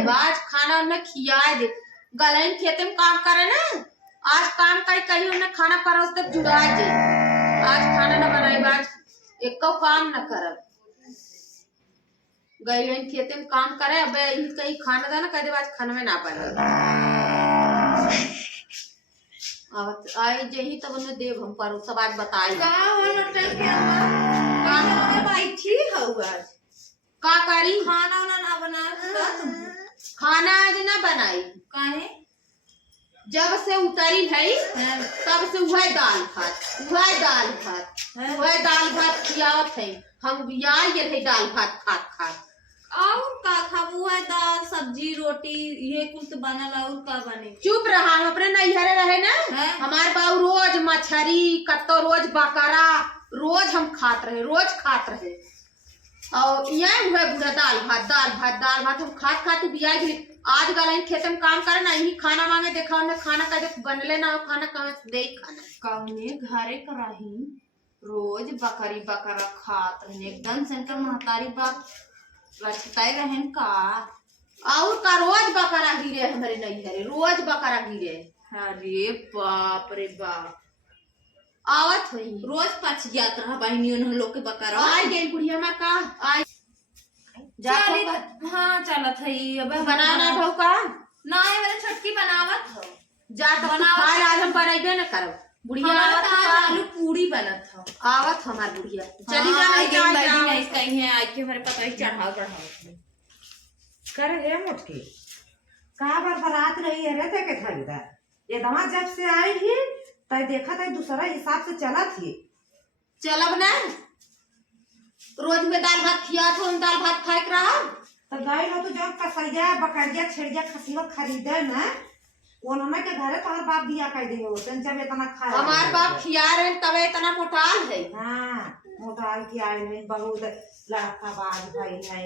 बनाई आज खाना उन्हें खिया दे गलन खेते में काम करे ना आज काम कहीं उन्हें खाना परोस तक जुड़ा जे आज खाना न बनाई आज एक काम न करब गई खेते में काम करे अब कहीं खाना था ना कह दे आज खाना में ना बने आए जही तब उन्हें देव हम पर सब आज बताई का करी खाना ना बना खाना आज ना बनाई काहे जब से उतरी है तब से वह दाल भात खियावत है हम बियाह गए थे दाल भात खात और का खाबू है दाल सब्जी रोटी ये कुछ तो बनल और का बने चुप रहा हम अपने नैहरे रहे ना हमारे बाबू रोज मछली कत्तो रोज बकरा रोज हम खात रहे और यहाँ हुआ बुरा दाल भात हम खाते बियाह गए आज गलन खेते में काम करे ना यही खाना मांगे देखा उन्हें खाना कहे बनले ना खाना कहाँ से दे खाना कौने घरे कराही रोज बकरा खात रहे एकदम सेंटर महतारी बाप लचताई रहे का और का रोज बकरा गिरे हमारे नैहरे रोज बकरा गिरे अरे बाप रे बाप आवत हुई रोज पच जात रहा बहनियों ने लोग के बकरा आ गई बुढ़िया में का आ हाँ चलत है अब बनाना भाव का ना है मेरे छटकी बनावत हो जा तो बनावत आज हम बनाइबे न करब बुढ़िया आवत आलू पूरी बनत हो आवत हमार बुढ़िया चली जा नहीं कहीं है आज के हमारे पता ही चढ़ाव कर हे मुटकी कहाँ पर बारात रही है रे के था ये दमा जब से आई ही तय देखा था दूसरा हिसाब से चला थी चलब ना रोज में दाल भात खिया था दाल भात खाए रहा तो गई हो तो जब कसैया बकरिया छेड़िया खसीवा खरीदे ना उन्होंने के घरे तो बाप दिया कह दे हो जब इतना खाया हमार बाप खिया रहे तबे इतना मोटाल है हाँ मोटाल की आए नहीं बहुत लड़का बाज भाई है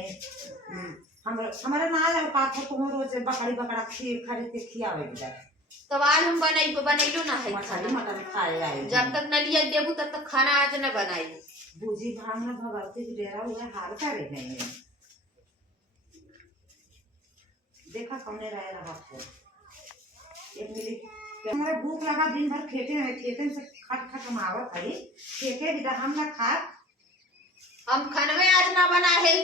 हमारे ना लड़का था तुम रोज बकरा खरीद के खियावे तब आज हम बनैलो ना है मटन खाए जब तक न लिया देबू तब तक खाना आज न बनाई बूझी भाग में भगवती की डेरा हुआ हाल करे नहीं है देखा कौने रहा को एक मिनट हमारे भूख लगा दिन भर खेते से खट मावत है खेते भी हम ना खा हम खानवे आज ना बना है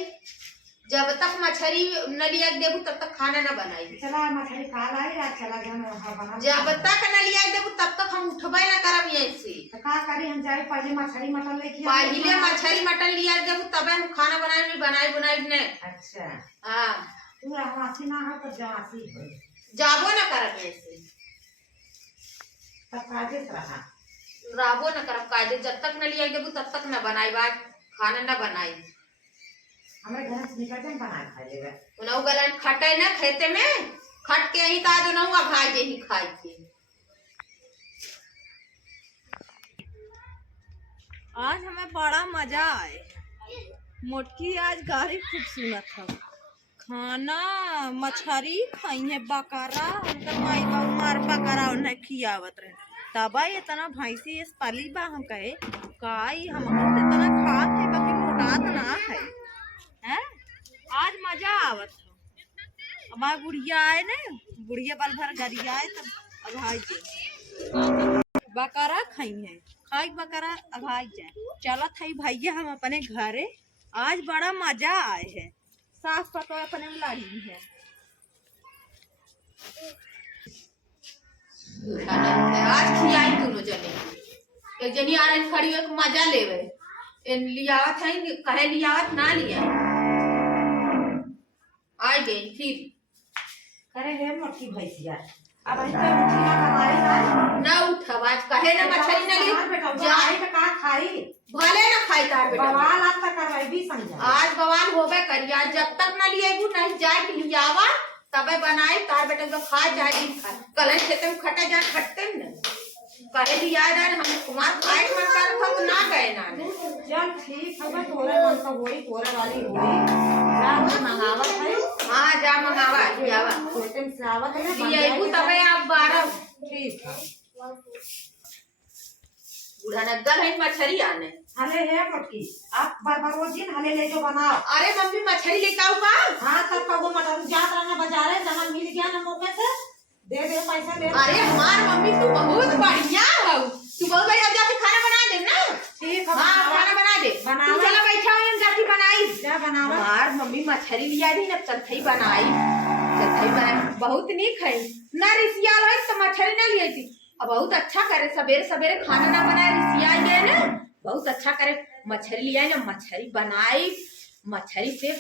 जब तक मछली न लिया देबू तब तक खाना न बनाई चला मछली खा लाई रात चला बना जब तक न लिया देबू तब तक हम उठबे न करब ऐसे तो का करी हम जाए पहले मछली मटन लेके पहले मछली मटन लिया देबू तबे हम खाना बनाई ने अच्छा हां तू हमासी ना है तो जासी है जाबो न करब ऐसे तब काजे रहा राबो न करब काजे जब तक न लिया देबू तब तक न बनाई बात खाना न बनाई हमारे घर से निकलते हैं बना खा लेगा उनऊ गलन खटे ना खेते में खट के ही ताज उनऊ भाई जे ही खाई थी आज हमें बड़ा मजा आए मोटकी आज गाड़ी खूब सुनत था खाना मछली खाई है बकरा उनका माई बाबू मार बकरा उन्हें खियावत रहे तब इतना भैंसी इस पली बा हम कहे काई हम इतना खात है बाकी मोटात ना है हैं आज मजा आवत हो हमार बुढ़िया आए ना बुढ़िया बल भर गरिया आए तब अघाई जाए बकरा खाई है खाई बकरा अघाई जाए चलत है भैया हम अपने घरे आज बड़ा मजा आए है सास पतो अपने में लड़ी है आज खियाई दोनों जने एक जनी आ रही खड़ी एक मजा लेवे इन लियावत है कहे लियावत ना लिया आ गई फिर करे हे मोटी भैंसिया अब ऐसे उठिया हमारी ना उठब आज कहे ना मछली ना ली जाए तो का खाई भले ना खाई तार बेटा बवाल आज तक करवाई भी समझा आज बवाल होबे करिया जब तक ना लिएबू नहीं जाए कि लियावा तबे बनाई तार बेटा तो खा जाए कल खेते में खटे जा खटते न कहे लिया जाए हम कुमार खाए मन कर तो ना गए ना चल ठीक है तोरे मन का वही तोरे वाली हुई जा मंगावा है हां जा मंगावा लियावा खेते से आवत है लिएबू तबे आप 12 ठीक है बूढ़ा नगर है मछली आने हले है मोटकी आप बार बार वो दिन हले ले जो बनाओ अरे मम्मी मछली लेके आऊं का हाँ तब का वो मटन जात रहना बाजार लिया हम ओके से दे दे पैसा ले। अरे हमार मम्मी तू बहुत बढ़िया हो, तू बहुत बढ़िया। अब जाके खाना बना दे ना। ठीक है हाँ खाना बना दे। बना तू चला बैठा हो, हम जाके बनाई। क्या बनावा? हमार मम्मी मछली लिया दी ना, चलथई बनाई, चलथई बनाई बहुत नीक है ना। रिसियाल है तो मछली ना लिया थी। अब बहुत अच्छा करे, सवेरे सवेरे खाना ना बनाए, रिसिया गए ना, बहुत अच्छा करे। मछली लिया ना, मछली बनाई, मछली से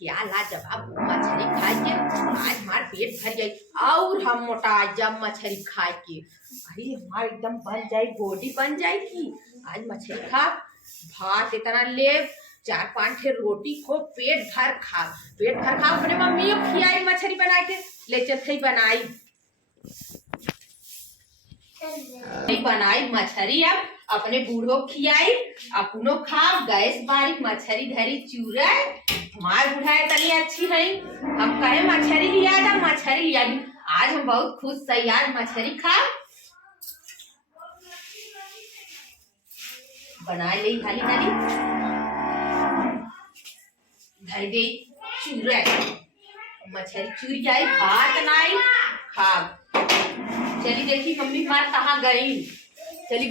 क्या लाजवाब मछली खाए के आज हमार पेट भर गई और हम मोटा जब मछली खाए के। अरे हमार एकदम बन जाए, बॉडी बन जाएगी आज मछली खा। भात इतना ले, 4-5 ठे रोटी खो, पेट भर खा, पेट भर खा। अपने मम्मी खियाई मछली बना के ले चलते बनाई, बनाई मछली। अब अपने बूढ़ो खियाई, अपनो खाओ, गैस बारी मछली धरी चूरा। हमार बुढ़ाई तनी अच्छी है, हम कहे मछली लिया था, मछली लिया दी। आज हम बहुत खुश से यार मछली खा बना ले खाली खाली धर दे चूरा, मछली चूर जाए, भात नाई खा। चली देखी मम्मी हमार कहाँ गई, चली